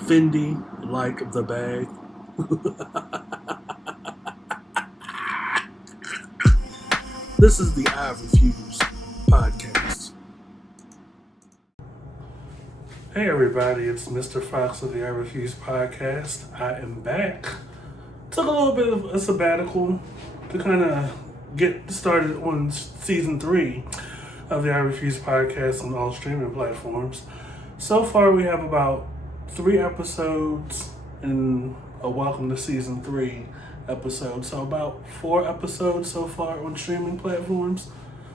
Fendi, like the bag. This is the I Refuse podcast. Hey everybody, it's Mr. Fox of the I Refuse podcast. I am back. Took a little bit of a sabbatical to kind of get started on season 3 of the I Refuse podcast on all streaming platforms. So far, we have about 3 episodes and a welcome to season 3 episode. So about 4 episodes so far on streaming platforms: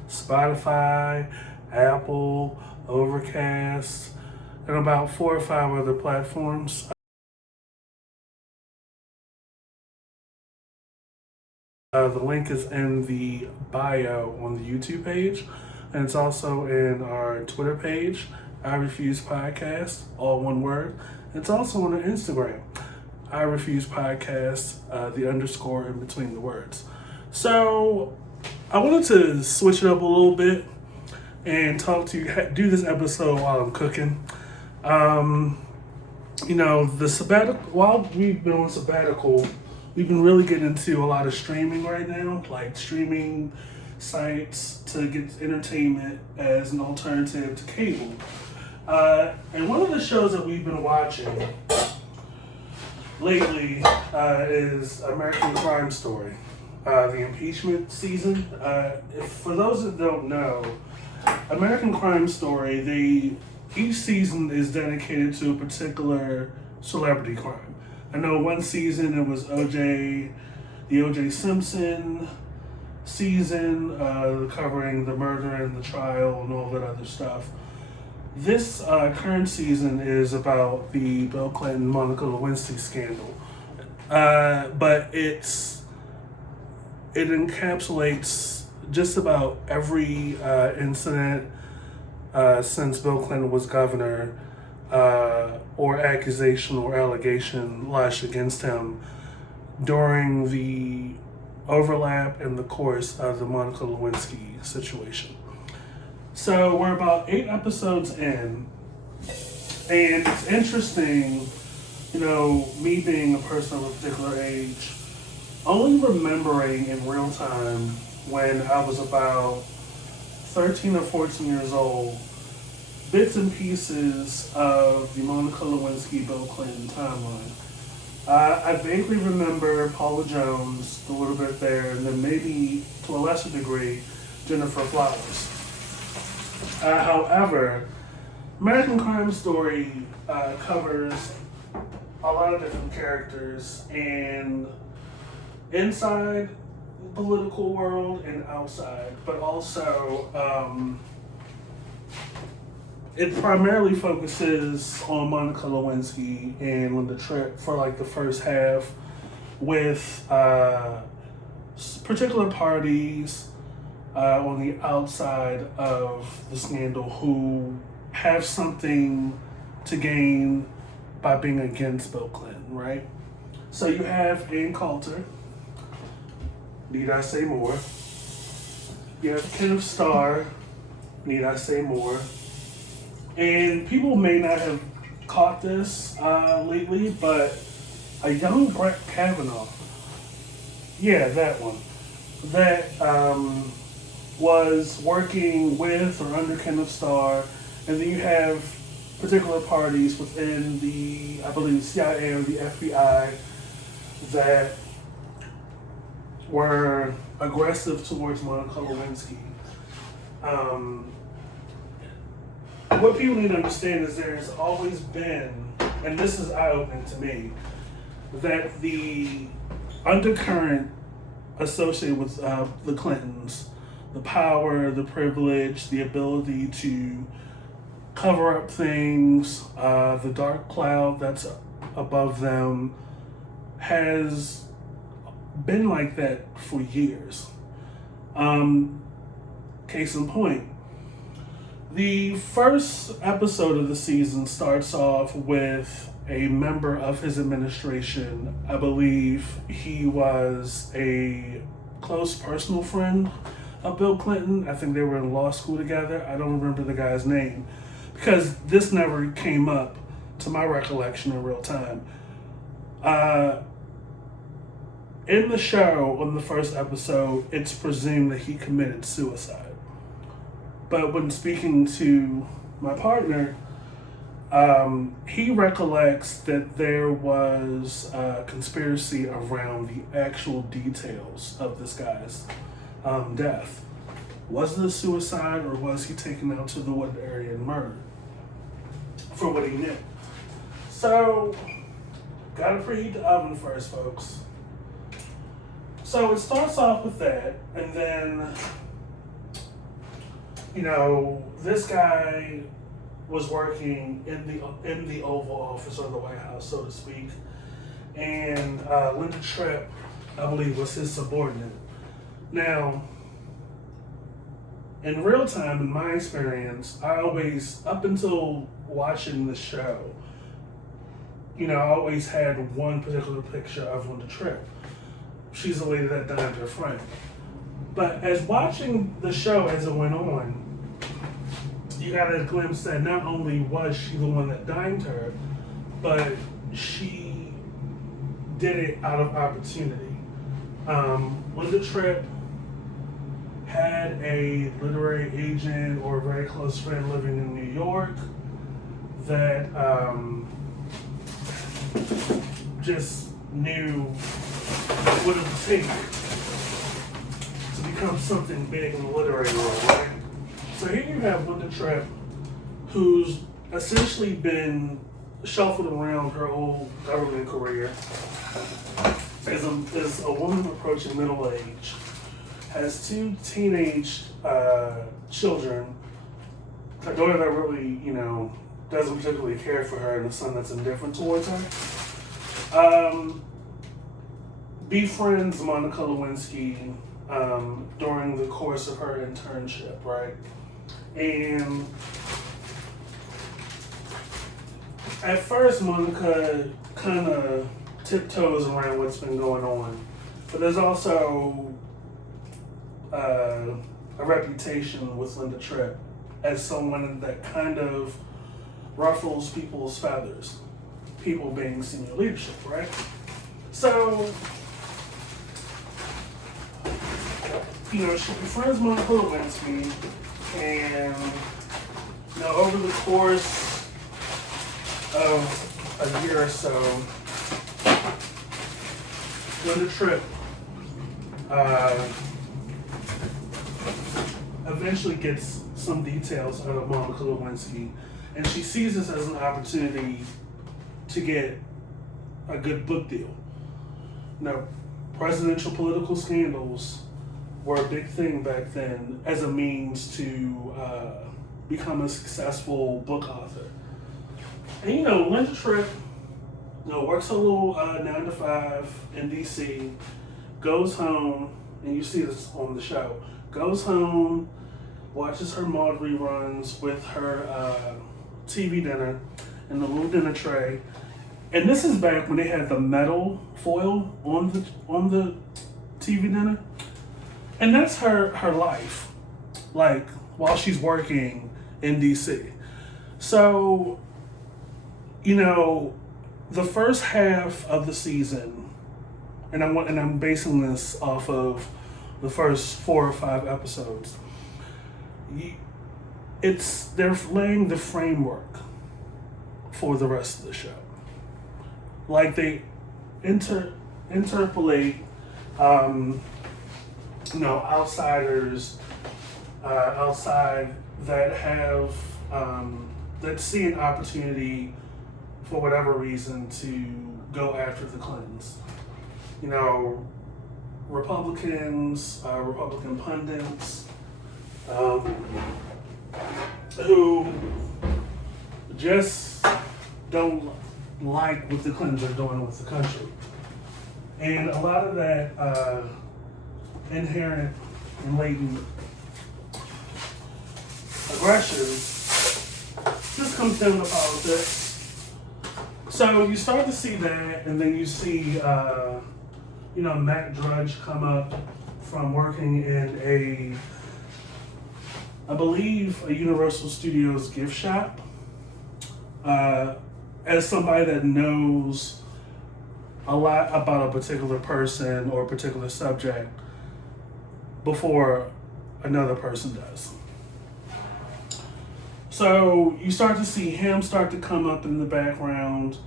Spotify, Apple, Overcast, and about 4 or 5 other platforms. The link is in the bio on the YouTube page, and it's also in our Twitter page, I Refuse Podcast, all one word. It's also on our Instagram, I Refuse Podcast, the underscore in between the words. So I wanted to switch it up a little bit and talk to you, do this episode while I'm cooking. The sabbatical, while we've been on sabbatical, we've been really getting into a lot of streaming right now, like streaming sites to get entertainment as an alternative to cable. And one of the shows that we've been watching lately is American Crime Story, the Impeachment season. For those that don't know, American Crime Story, each season is dedicated to a particular celebrity crime. I know one season it was the O.J. Simpson season, covering the murder and the trial and all that other stuff. This current season is about the Bill Clinton Monica Lewinsky scandal, but it encapsulates just about every incident since Bill Clinton was governor, or accusation or allegation lodged against him during the overlap in the course of the Monica Lewinsky situation. So we're about 8 episodes in, and it's interesting, me being a person of a particular age, only remembering in real time when I was about 13 or 14 years old, bits and pieces of the Monica Lewinsky, Bill Clinton timeline. I vaguely remember Paula Jones, a little bit there, and then maybe, to a lesser degree, Jennifer Flowers. However, American Crime Story covers a lot of different characters, and inside the political world and outside, but also it primarily focuses on Monica Lewinsky and on the trip for like the first half with particular parties on the outside of the scandal who have something to gain by being against Bill Clinton, right? So you have Ann Coulter. Need I say more? You have Kenneth Starr. Need I say more? And people may not have caught this lately, but a young Brett Kavanaugh, yeah, that one, that was working with or under Kenneth Starr, and then you have particular parties within the, I believe, CIA or the FBI that were aggressive towards Monica Lewinsky. What people need to understand is there's always been, and this is eye-opening to me, that the undercurrent associated with the Clintons, the power, the privilege, the ability to cover up things, the dark cloud that's above them, has been like that for years. Case in point, the first episode of the season starts off with a member of his administration. I believe he was a close personal friend of Bill Clinton. I think they were in law school together. I don't remember the guy's name because this never came up to my recollection in real time. In the show, on the first episode, it's presumed that he committed suicide. But when speaking to my partner, he recollects that there was a conspiracy around the actual details of this guy's death. Was it a suicide, or was he taken out to the wood area and murdered? For what he knew. So, gotta preheat the oven first, folks. So it starts off with that, and then, this guy was working in the Oval Office, or the White House, so to speak, and Linda Tripp, I believe, was his subordinate. Now, in real time, in my experience, I always, up until watching the show, I always had one particular picture of Linda Tripp. She's the lady that dined her friend. But as watching the show as it went on, you got a glimpse that not only was she the one that dined her, but she did it out of opportunity. Linda Tripp had a literary agent or a very close friend living in New York that just knew what it would take to become something big in the literary world, right? So here you have Linda Tripp, who's essentially been shuffled around her whole government career as a woman approaching middle age, has two teenage children, a daughter that really, doesn't particularly care for her, and a son that's indifferent towards her. Befriends Monica Lewinsky during the course of her internship, right? And at first, Monica kind of tiptoes around what's been going on, but there's also a reputation with Linda Tripp as someone that kind of ruffles people's feathers, people being senior leadership, right? So, she befriends Monica Lewinsky, and over the course of a year or so, Linda Tripp eventually gets some details out of Monica Lewinsky, and she sees this as an opportunity to get a good book deal. Presidential political scandals were a big thing back then as a means to become a successful book author. And Linda Tripp, works a little 9 to 5 in DC, goes home, and you see this on the show, goes home, watches her Maud reruns with her TV dinner and the little dinner tray. And this is back when they had the metal foil on the TV dinner. And that's her life, like, while she's working in DC. So, the first half of the season, and I'm basing this off of the first 4 or 5 episodes, they're laying the framework for the rest of the show. Like, they interpolate outsiders outside that have that see an opportunity for whatever reason to go after the Clintons. Republicans, Republican pundits, who just don't like what the Clintons are doing with the country. And a lot of that inherent and latent aggression just comes down to politics. So you start to see that, and then you see, Matt Drudge come up from working in I believe a Universal Studios gift shop, as somebody that knows a lot about a particular person or a particular subject before another person does. So you start to see him start to come up in the background,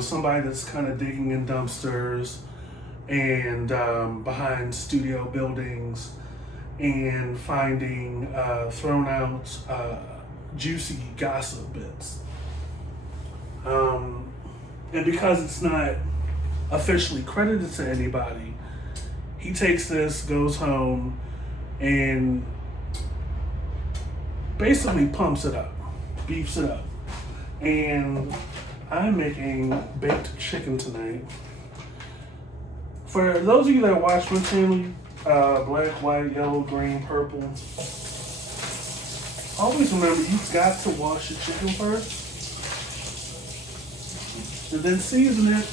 somebody that's kind of digging in dumpsters and behind studio buildings and finding thrown out juicy gossip bits. And because it's not officially credited to anybody, he takes this, goes home, and basically pumps it up, beefs it up. And I'm making baked chicken tonight. For those of you that watch my channel, black, white, yellow, green, purple, always remember you've got to wash your chicken first and then season it.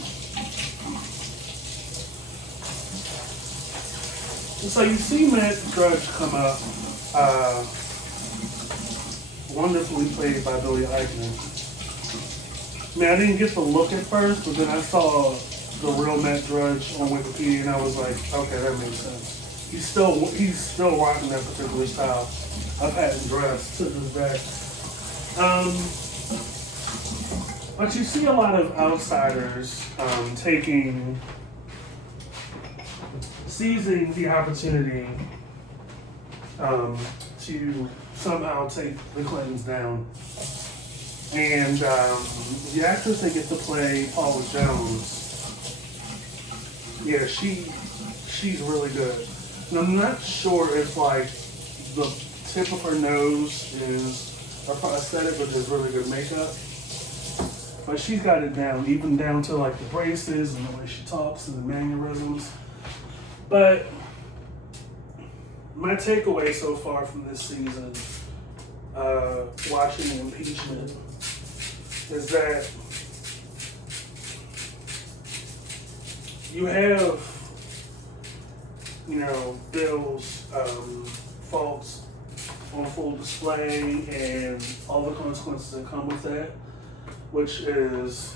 And so you see Matt Drudge come up, wonderfully played by Billy Eichner. I didn't get the look at first, but then I saw the real Matt Drudge on Wikipedia, and I was like, okay, that makes sense. He's still rocking that particular style of hat and dress to this day. But you see a lot of outsiders seizing the opportunity to somehow take the Clintons down. And the actress they get to play, Paula Jones, yeah, she's really good. And I'm not sure if like the tip of her nose is a prosthetic or just really good makeup. But she's got it down, even down to like the braces and the way she talks and the mannerisms. But my takeaway so far from this season, watching Impeachment, is that you have, Bill's faults on full display and all the consequences that come with that, which is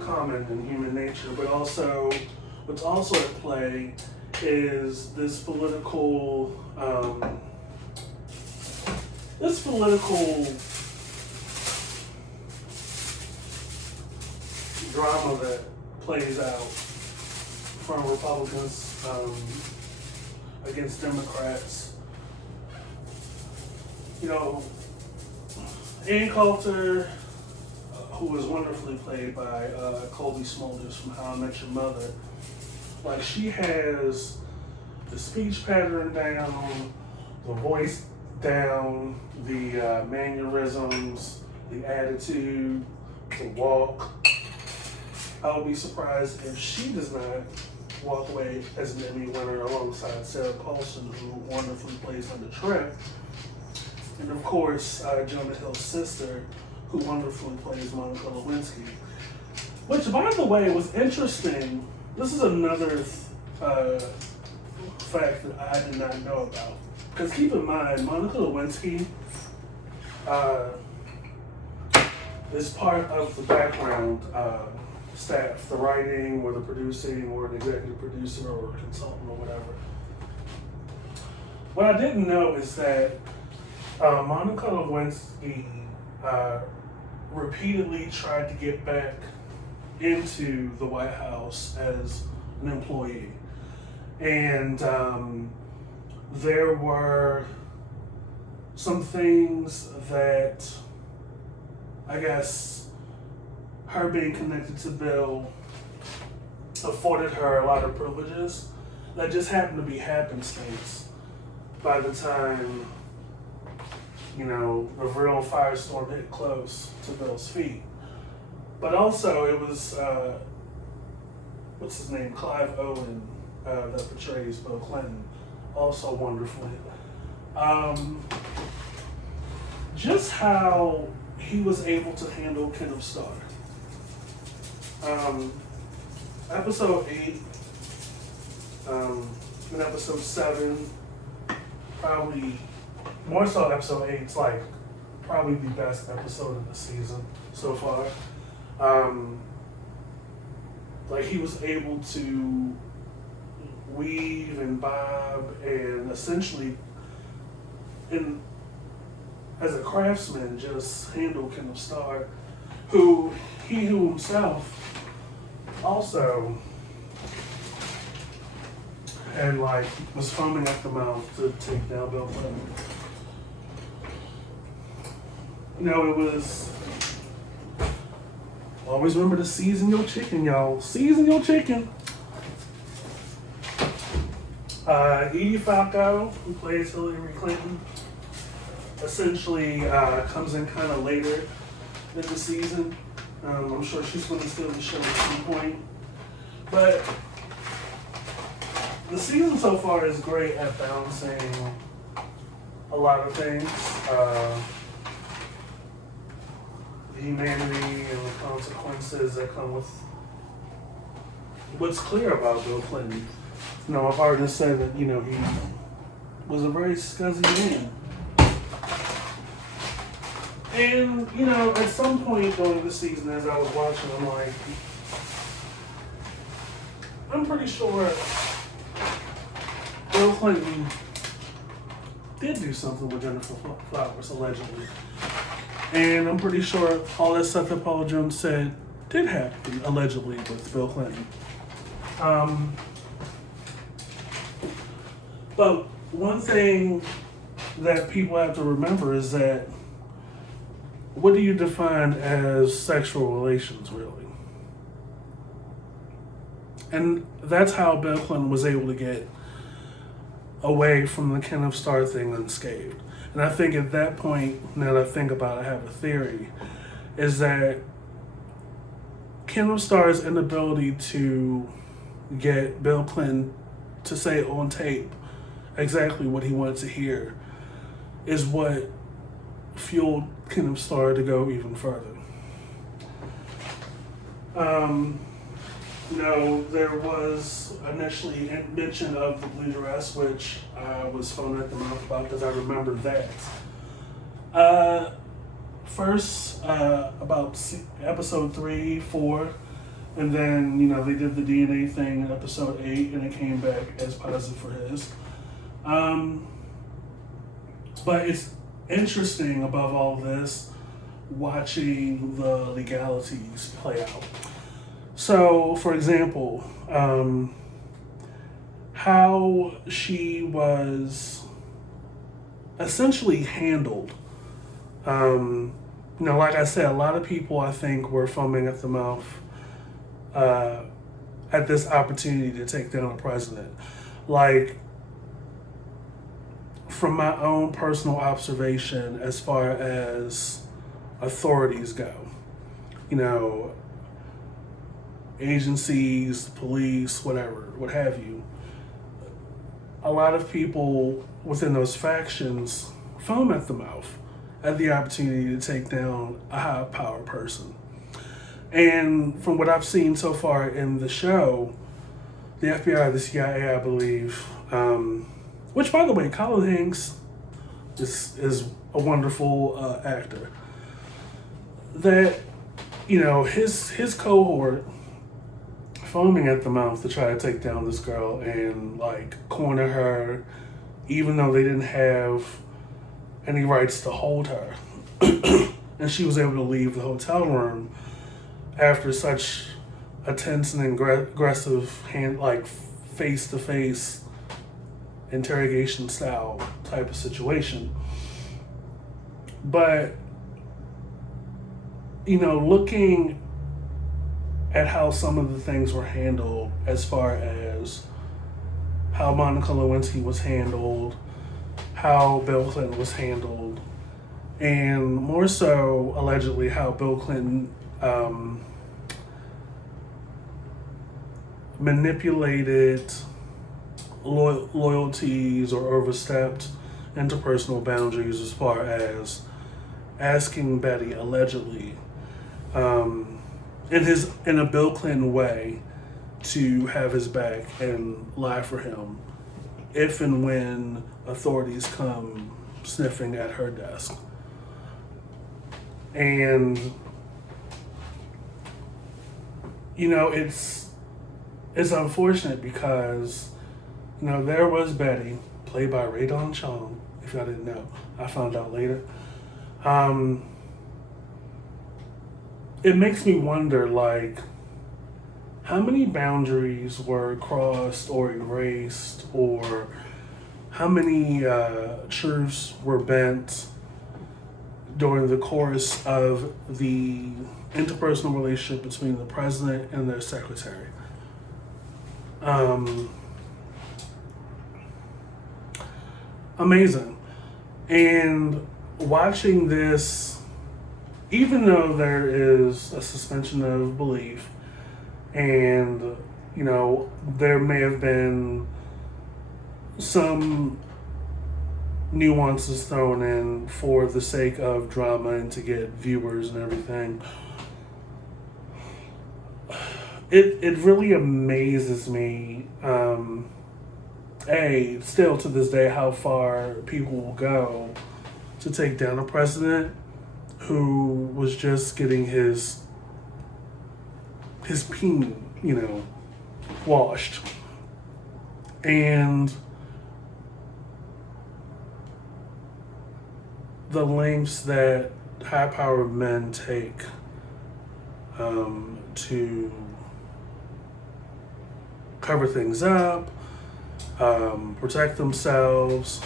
common in human nature. But also, what's also at play is this political drama that plays out from Republicans against Democrats. Ann Coulter, who was wonderfully played by Colby Smulders from How I Met Your Mother, like she has the speech pattern down, the voice down, the mannerisms, the attitude, the walk. I would be surprised if she does not walk away as an Emmy winner alongside Sarah Paulson, who wonderfully plays under Trip. And of course, Jonah Hill's sister, who wonderfully plays Monica Lewinsky. Which, by the way, was interesting. This is another fact that I did not know about. Because keep in mind, Monica Lewinsky is part of the background staff, the writing or the producing or an executive producer or a consultant or whatever. What I didn't know is that Monica Lewinsky repeatedly tried to get back into the White House as an employee. And there were some things that I guess her being connected to Bill afforded her a lot of privileges that just happened to be happenstance by the time, the real firestorm hit close to Bill's feet. But also it was, what's his name, Clive Owen, that portrays Bill Clinton, also wonderfully. Just how he was able to handle Ken of Star. Episode 8 and episode 7, probably more so episode 8, it's like probably the best episode of the season so far. Um, like he was able to weave and bob and essentially, and as a craftsman, just handle Kendall Starr, who himself also and like was foaming at the mouth to take down Bill Clinton. You know, it was always remember to season your chicken, y'all. Season your chicken. Edie Falco, who plays Hillary Clinton, essentially comes in kind of later in the season. I'm sure she's going to steal the show at some point. But the season so far is great at balancing a lot of things. The humanity and the consequences that come with what's clear about Bill Clinton. You know, I've already said that, you know, he was a very scuzzy man. And, you know, at some point during the season as I was watching, I'm like, I'm pretty sure Bill Clinton did do something with Jennifer Flowers, allegedly. And I'm pretty sure all that stuff that Paula Jones said did happen, allegedly, with Bill Clinton. But one thing that people have to remember is that what do you define as sexual relations, really? And that's how Bill Clinton was able to get away from the Kenneth Starr thing unscathed. And I think at that point, now that I think about it, I have a theory, is that Kenneth Starr's inability to get Bill Clinton to say on tape exactly what he wanted to hear is what fueled Kenneth Starr to go even further. You know, there was initially mention of the blue dress, which I was foaming at the mouth about because I remember that. First, about episode 3, 4, and then, you know, they did the DNA thing in episode 8, and it came back as positive for his. But it's interesting above all this, watching the legalities play out. So, for example, how she was essentially handled. You know, like I said, a lot of people I think were foaming at the mouth at this opportunity to take down a president. Like, from my own personal observation as far as authorities go, you know, agencies, police, whatever, what have you, a lot of people within those factions foam at the mouth at the opportunity to take down a high power person. And from what I've seen so far in the show, the FBI, the CIA, I believe, which, by the way, Colin Hanks is a wonderful actor. That, you know, his cohort foaming at the mouth to try to take down this girl and like corner her, even though they didn't have any rights to hold her, and she was able to leave the hotel room after such a tense and aggressive face-to-face interrogation style type of situation. But, you know, looking at how some of the things were handled as far as how Monica Lewinsky was handled, how Bill Clinton was handled, and more so, allegedly, how Bill Clinton manipulated loyalties or overstepped interpersonal boundaries as far as asking Betty, allegedly, in a Bill Clinton way, to have his back and lie for him if and when authorities come sniffing at her desk. And it's unfortunate because, there was Betty, played by Radon Chong, if y'all didn't know. I found out later. It makes me wonder, like, how many boundaries were crossed or erased, or how many truths were bent during the course of the interpersonal relationship between the president and their secretary. Amazing. And watching this, even though there is a suspension of belief, and there may have been some nuances thrown in for the sake of drama and to get viewers and everything, it really amazes me, still to this day, how far people will go to take down a president who was just getting his peen, washed. And the lengths that high-powered men take to cover things up, protect themselves,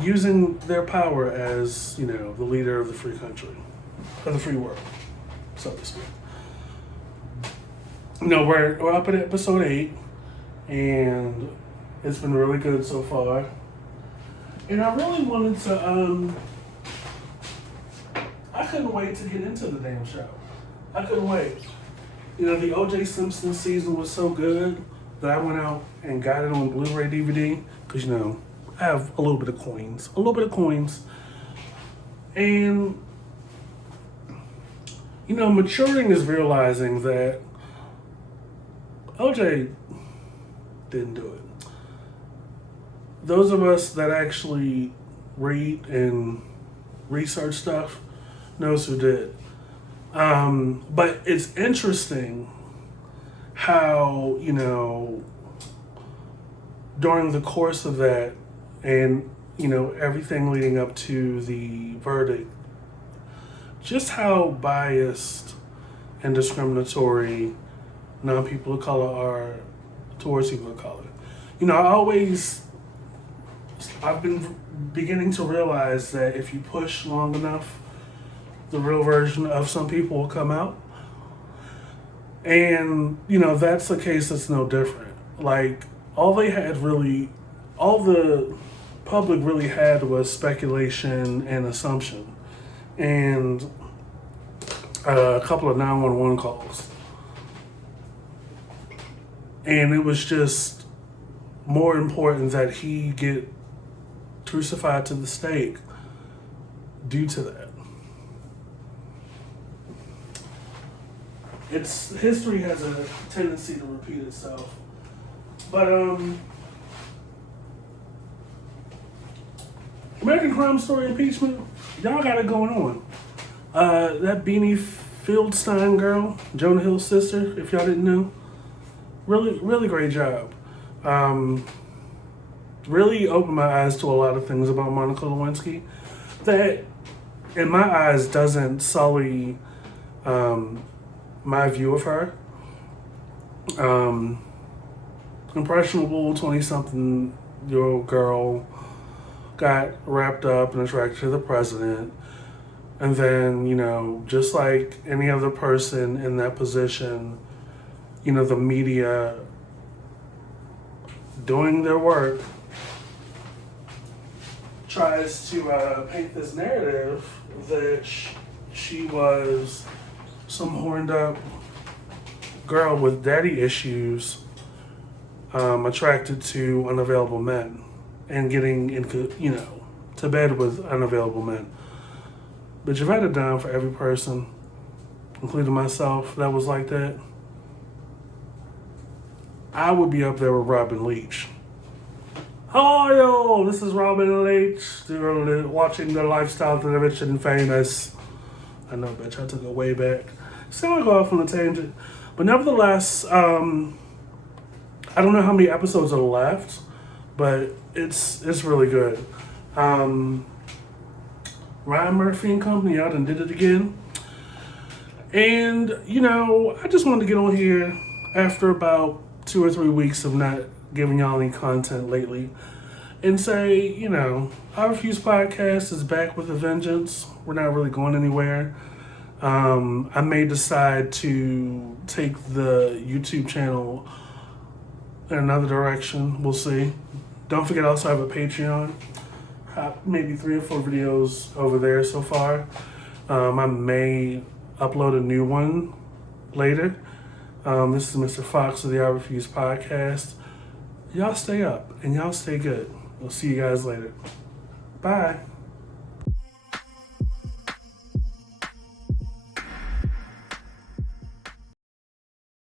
using their power as, the leader of the free country, of the free world, so to speak. We're up at episode 8, and it's been really good so far. And I really wanted to, I couldn't wait to get into the damn show. I couldn't wait. The O.J. Simpson season was so good that I went out and got it on Blu-ray DVD, because, I have a little bit of coins. And, maturing is realizing that O.J. didn't do it. Those of us that actually read and research stuff knows who did. But it's interesting how, during the course of that and, everything leading up to the verdict, just how biased and discriminatory non-people of color are towards people of color. I've been beginning to realize that if you push long enough, the real version of some people will come out. And, that's a case that's no different. Like, all the public really had was speculation and assumption. And a couple of 911 calls. And it was just more important that he get crucified to the stake due to that. History has a tendency to repeat itself. But American Crime Story Impeachment, y'all got it going on. That Beanie Fieldstein girl, Jonah Hill's sister, if y'all didn't know, really, really great job. Really opened my eyes to a lot of things about Monica Lewinsky that, in my eyes, doesn't sully my view of her. Impressionable 20-something-year-old girl got wrapped up and attracted to the president. And then, just like any other person in that position, the media doing their work tries to paint this narrative that she was some horned up girl with daddy issues, attracted to unavailable men and getting into, to bed with unavailable men. But if I had it down for every person, including myself, that was like that, I would be up there with Robin Leach. Oh, yo, this is Robin Leach. You're watching The Lifestyle of the Rich and Famous. I know, bitch, I took it way back. So I'll go off on a tangent. But nevertheless, I don't know how many episodes are left, but it's really good. Ryan Murphy and Company, y'all done did it again. And, you know, I just wanted to get on here after about 2 or 3 weeks of not giving y'all any content lately and say, you know, Our Refuse Podcast is back with a vengeance. We're not really going anywhere. I may decide to take the YouTube channel in another direction. We'll see. Don't forget, I also have a Patreon. Maybe 3 or 4 videos over there so far. I may upload a new one later. This is Mr. Fox of the I Refuse Podcast. Y'all stay up and y'all stay good. We'll see you guys later. Bye.